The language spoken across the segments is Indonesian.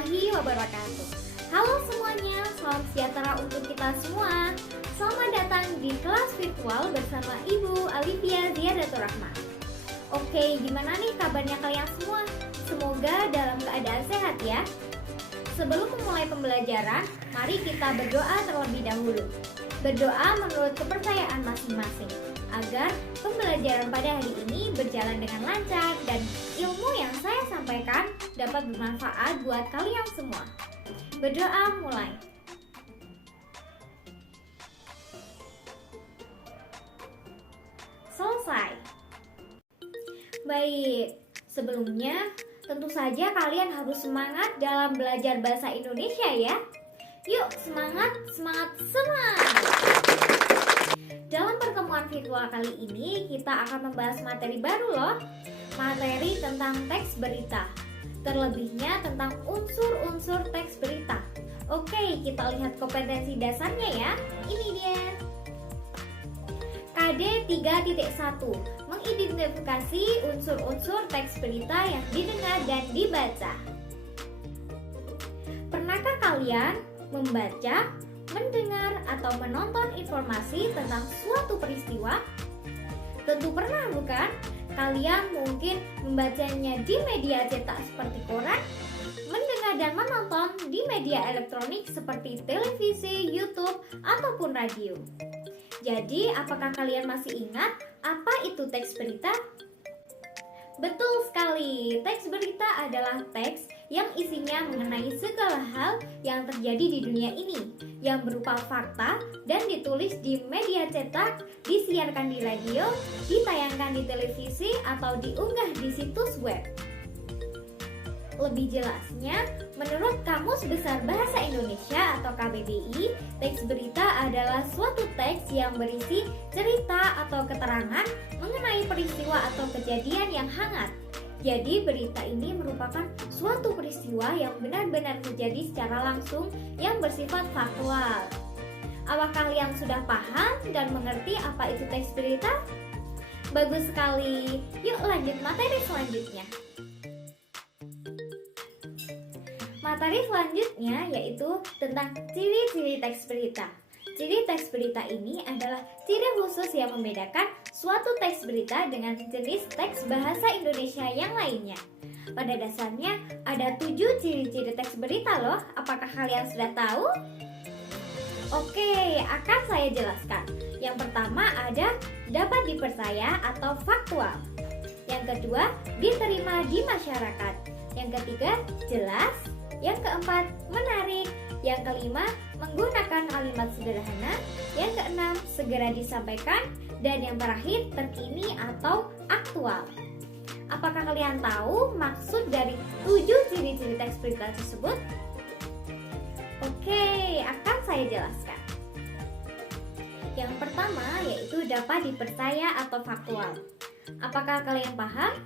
warahmatullahi wabarakatuh. Halo semuanya, salam sejahtera untuk kita semua. Selamat datang di kelas virtual bersama Ibu Alivia Ziyadatul Rahma. Oke, gimana nih kabarnya kalian semua? Semoga dalam keadaan sehat ya. Sebelum memulai pembelajaran, mari kita berdoa terlebih dahulu. Berdoa menurut kepercayaan masing-masing, agar pembelajaran pada hari ini berjalan dengan lancar dan ilmu yang saya sampaikan dapat bermanfaat buat kalian semua. Berdoa mulai. Selesai. Baik, sebelumnya tentu saja kalian harus semangat dalam belajar bahasa Indonesia ya. Yuk, semangat, semangat, semangat! Dalam pertemuan virtual kali ini, kita akan membahas materi baru loh. Materi tentang teks berita. Terlebihnya tentang unsur-unsur teks berita. Oke, kita lihat kompetensi dasarnya ya. Ini dia. KD 3.1, mengidentifikasi unsur-unsur teks berita yang didengar dan dibaca. Pernahkah kalian membaca, mendengar, atau menonton informasi tentang suatu peristiwa? Tentu pernah bukan? Kalian mungkin membacanya di media cetak seperti koran, mendengar dan menonton di media elektronik seperti televisi, YouTube, ataupun radio. Jadi, apakah kalian masih ingat apa itu teks berita? Betul sekali, teks berita adalah teks yang isinya mengenai segala hal yang terjadi di dunia ini, yang berupa fakta dan ditulis di media cetak, disiarkan di radio, ditayangkan di televisi, atau diunggah di situs web. Lebih jelasnya, menurut Kamus Besar Bahasa Indonesia atau KBBI, teks berita adalah suatu teks yang berisi cerita atau keterangan mengenai peristiwa atau kejadian yang hangat. Jadi berita ini merupakan suatu peristiwa yang benar-benar terjadi secara langsung yang bersifat faktual. Apakah kalian sudah paham dan mengerti apa itu teks berita? Bagus sekali. Yuk lanjut materi selanjutnya. Materi selanjutnya yaitu tentang ciri-ciri teks berita. Ciri teks berita ini adalah ciri khusus yang membedakan suatu teks berita dengan jenis teks bahasa Indonesia yang lainnya. Pada dasarnya ada 7 ciri-ciri teks berita loh. Apakah kalian sudah tahu? Oke, akan saya jelaskan. Yang pertama ada dapat dipercaya atau faktual. Yang kedua, diterima di masyarakat. Yang ketiga, jelas. Yang keempat, menarik. Yang kelima, menggunakan kalimat sederhana. Yang keenam, segera disampaikan. Dan yang terakhir, terkini atau aktual. Apakah kalian tahu maksud dari 7 ciri-ciri teks berita tersebut? Oke, akan saya jelaskan. Yang pertama yaitu dapat dipercaya atau faktual. Apakah kalian paham?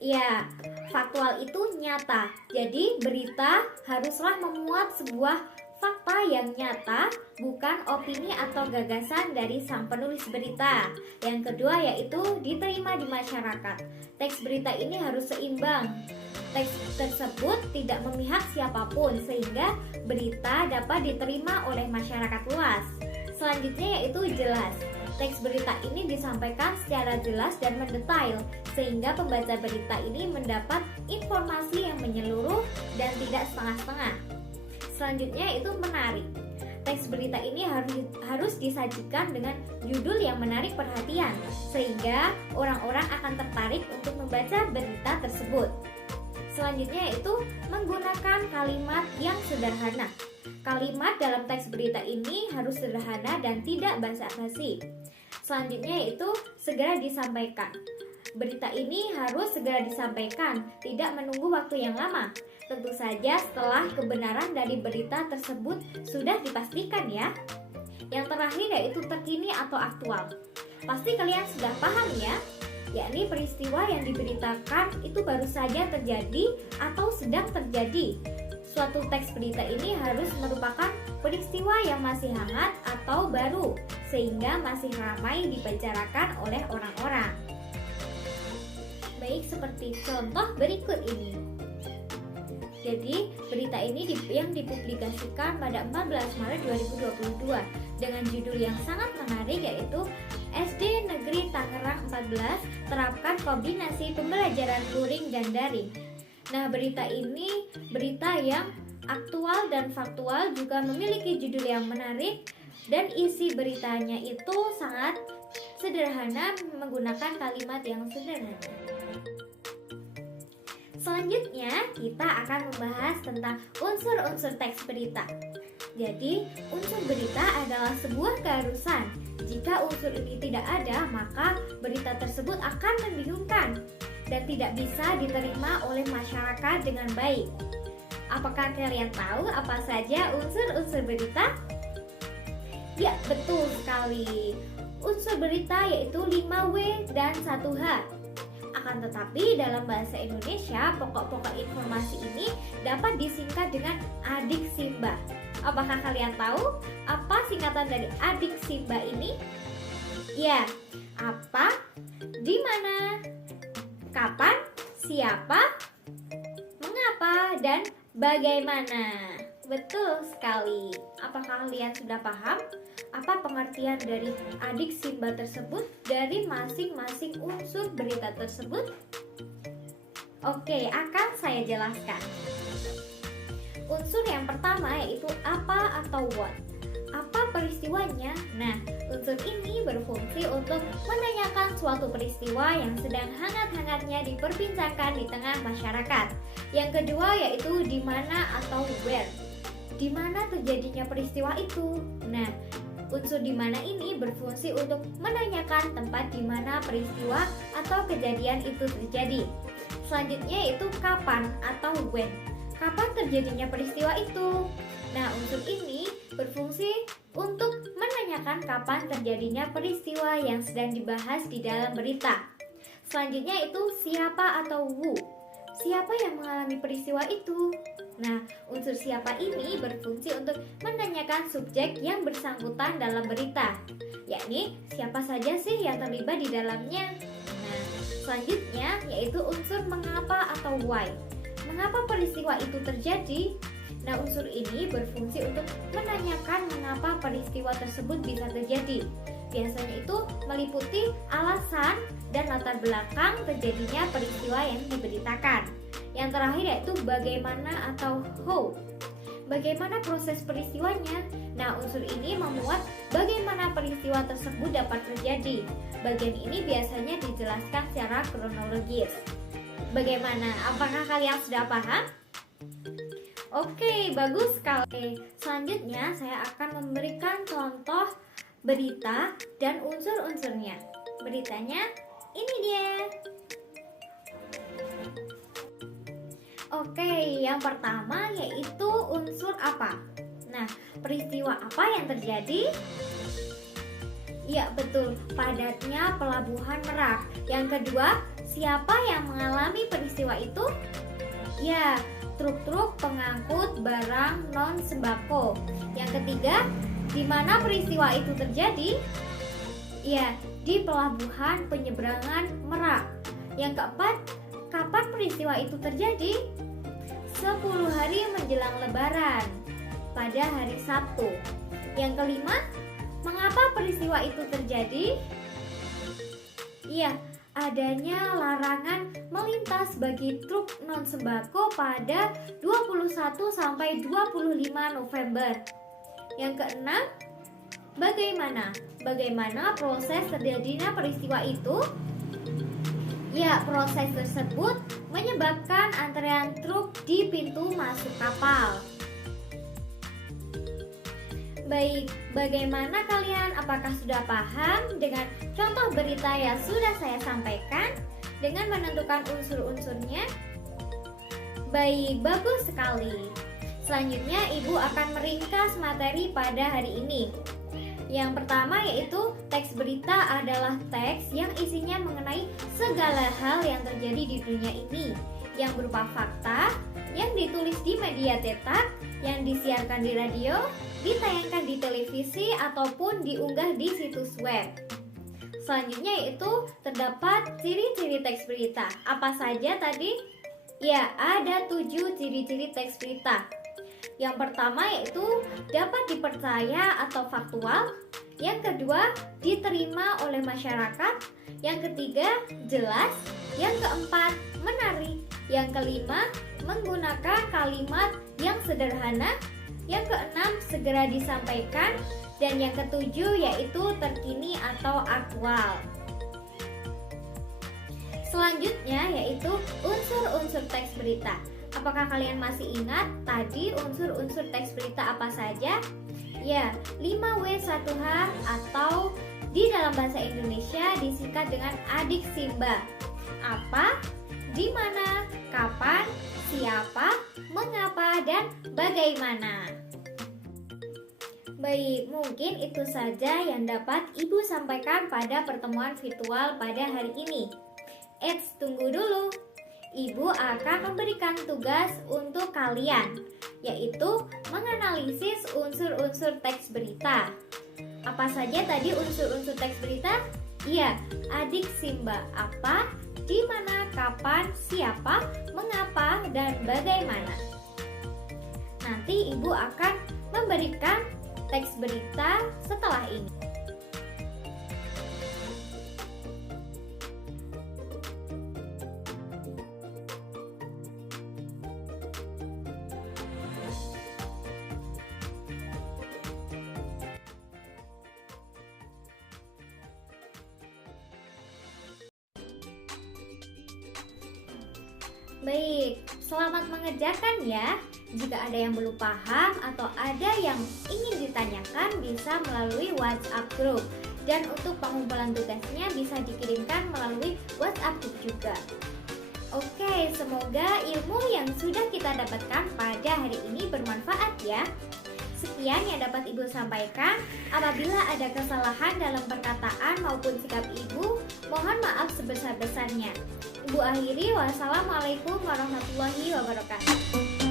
Ya, faktual itu nyata. Jadi berita haruslah memuat sebuah fakta yang nyata, bukan opini atau gagasan dari sang penulis berita. Yang kedua yaitu diterima di masyarakat. Teks berita ini harus seimbang. Teks tersebut tidak memihak siapapun sehingga berita dapat diterima oleh masyarakat luas. Selanjutnya yaitu jelas. Teks berita ini disampaikan secara jelas dan mendetail sehingga pembaca berita ini mendapat informasi yang menyeluruh dan tidak setengah-setengah. Selanjutnya yaitu menarik. Teks berita ini harus disajikan dengan judul yang menarik perhatian sehingga orang-orang akan tertarik untuk membaca berita tersebut. Selanjutnya yaitu menggunakan kalimat yang sederhana. Kalimat dalam teks berita ini harus sederhana dan tidak basa-basi. Selanjutnya yaitu segera disampaikan. Berita ini harus segera disampaikan, tidak menunggu waktu yang lama. Tentu saja setelah kebenaran dari berita tersebut sudah dipastikan ya. Yang terakhir yaitu terkini atau aktual. Pasti kalian sudah paham ya, yakni peristiwa yang diberitakan itu baru saja terjadi atau sedang terjadi. Suatu teks berita ini harus merupakan peristiwa yang masih hangat atau baru, sehingga masih ramai dibicarakan oleh orang-orang. Baik, seperti contoh berikut ini. Jadi, berita ini yang dipublikasikan pada 14 Maret 2022 dengan judul yang sangat menarik, yaitu SD Negeri Tangerang 14 terapkan kombinasi pembelajaran luring dan daring. Nah, berita ini berita yang aktual dan faktual, juga memiliki judul yang menarik, dan isi beritanya itu sangat sederhana, menggunakan kalimat yang sederhana. Selanjutnya, kita akan membahas tentang unsur-unsur teks berita. Jadi, unsur berita adalah sebuah keharusan. Jika unsur ini tidak ada, maka berita tersebut akan membingungkan dan tidak bisa diterima oleh masyarakat dengan baik. Apakah kalian tahu apa saja unsur-unsur berita? Ya, betul sekali. Unsur berita yaitu 5W dan 1H. Akan tetapi dalam bahasa Indonesia, pokok-pokok informasi ini dapat disingkat dengan adik simba. Apakah kalian tahu apa singkatan dari adik simba ini? Ya, apa, di mana, kapan, siapa, mengapa, dan bagaimana. Betul sekali. Apakah kalian sudah paham apa pengertian dari adik simba tersebut dari masing-masing unsur berita tersebut? Oke, akan saya jelaskan. Unsur yang pertama yaitu apa atau what. Apa peristiwanya? Nah, unsur ini berfungsi untuk menanyakan suatu peristiwa yang sedang hangat-hangatnya diperbincangkan di tengah masyarakat. Yang kedua yaitu di mana atau where. Di mana terjadinya peristiwa itu? Nah, unsur di mana ini berfungsi untuk menanyakan tempat di mana peristiwa atau kejadian itu terjadi. Selanjutnya yaitu kapan atau when. Kapan terjadinya peristiwa itu? Nah, unsur ini berfungsi untuk menanyakan kapan terjadinya peristiwa yang sedang dibahas di dalam berita. Selanjutnya itu siapa atau who. Siapa yang mengalami peristiwa itu? Nah, unsur siapa ini berfungsi untuk menanyakan subjek yang bersangkutan dalam berita, yakni siapa saja sih yang terlibat di dalamnya. Nah, selanjutnya yaitu unsur mengapa atau why. Mengapa peristiwa itu terjadi? Nah, unsur ini berfungsi untuk menanyakan mengapa peristiwa tersebut bisa terjadi. Biasanya itu meliputi alasan dan latar belakang terjadinya peristiwa yang diberitakan. Yang terakhir yaitu bagaimana atau how. Bagaimana proses peristiwanya? Nah, unsur ini memuat bagaimana peristiwa tersebut dapat terjadi. Bagian ini biasanya dijelaskan secara kronologis. Bagaimana? Apakah kalian sudah paham? Oke, bagus sekali. Selanjutnya saya akan memberikan contoh berita dan unsur-unsurnya. Beritanya ini dia. Oke, yang pertama yaitu unsur apa. Nah, peristiwa apa yang terjadi? Ya, betul, padatnya pelabuhan Merak. Yang kedua, siapa yang mengalami peristiwa itu? Ya, truk-truk pengangkut barang non sembako. Yang ketiga, di mana peristiwa itu terjadi? Ya, di pelabuhan penyeberangan Merak. Yang keempat, kapan peristiwa itu terjadi? 10 hari menjelang Lebaran, pada hari Sabtu. Yang kelima, mengapa peristiwa itu terjadi? Iya, adanya larangan melintas bagi truk non sembako pada 21 sampai 25 November. Yang keenam, bagaimana proses terjadinya peristiwa itu? Ya, proses tersebut menyebabkan antrean truk di pintu masuk kapal. Baik, bagaimana kalian? Apakah sudah paham dengan contoh berita yang sudah saya sampaikan dengan menentukan unsur-unsurnya? Baik, bagus sekali. Selanjutnya, Ibu akan meringkas materi pada hari ini. Yang pertama yaitu teks berita adalah teks yang isinya mengenai segala hal yang terjadi di dunia ini, yang berupa fakta, yang ditulis di media cetak, yang disiarkan di radio, ditayangkan di televisi, ataupun diunggah di situs web. Selanjutnya yaitu terdapat ciri-ciri teks berita. Apa saja tadi? Ya, ada 7 ciri-ciri teks berita. Yang pertama yaitu dapat dipercaya atau faktual. Yang kedua, diterima oleh masyarakat. Yang ketiga, jelas. Yang keempat, menarik. Yang kelima, menggunakan kalimat yang sederhana. Yang keenam, segera disampaikan. Dan yang ketujuh yaitu terkini atau aktual. Selanjutnya yaitu unsur-unsur teks berita. Apakah kalian masih ingat tadi unsur-unsur teks berita apa saja? Ya, 5W1H atau di dalam bahasa Indonesia disingkat dengan adik Simba. Apa, di mana, kapan, siapa, mengapa, dan bagaimana. Baik, mungkin itu saja yang dapat Ibu sampaikan pada pertemuan virtual pada hari ini. Eits, tunggu dulu. Ibu akan memberikan tugas untuk kalian, yaitu menganalisis unsur-unsur teks berita. Apa saja tadi unsur-unsur teks berita? Iya, adik Simba apa, di mana, kapan, siapa, mengapa, dan bagaimana. Nanti Ibu akan memberikan teks berita setelah ini. Baik, selamat mengerjakan ya. Jika ada yang belum paham atau ada yang ingin ditanyakan bisa melalui WhatsApp group. Dan untuk pengumpulan tugasnya bisa dikirimkan melalui WhatsApp group juga. Oke, semoga ilmu yang sudah kita dapatkan pada hari ini bermanfaat ya. Sekian yang dapat Ibu sampaikan. Apabila ada kesalahan dalam perkataan maupun sikap Ibu, mohon maaf sebesar-besarnya. Ibu akhiri, wassalamualaikum warahmatullahi wabarakatuh.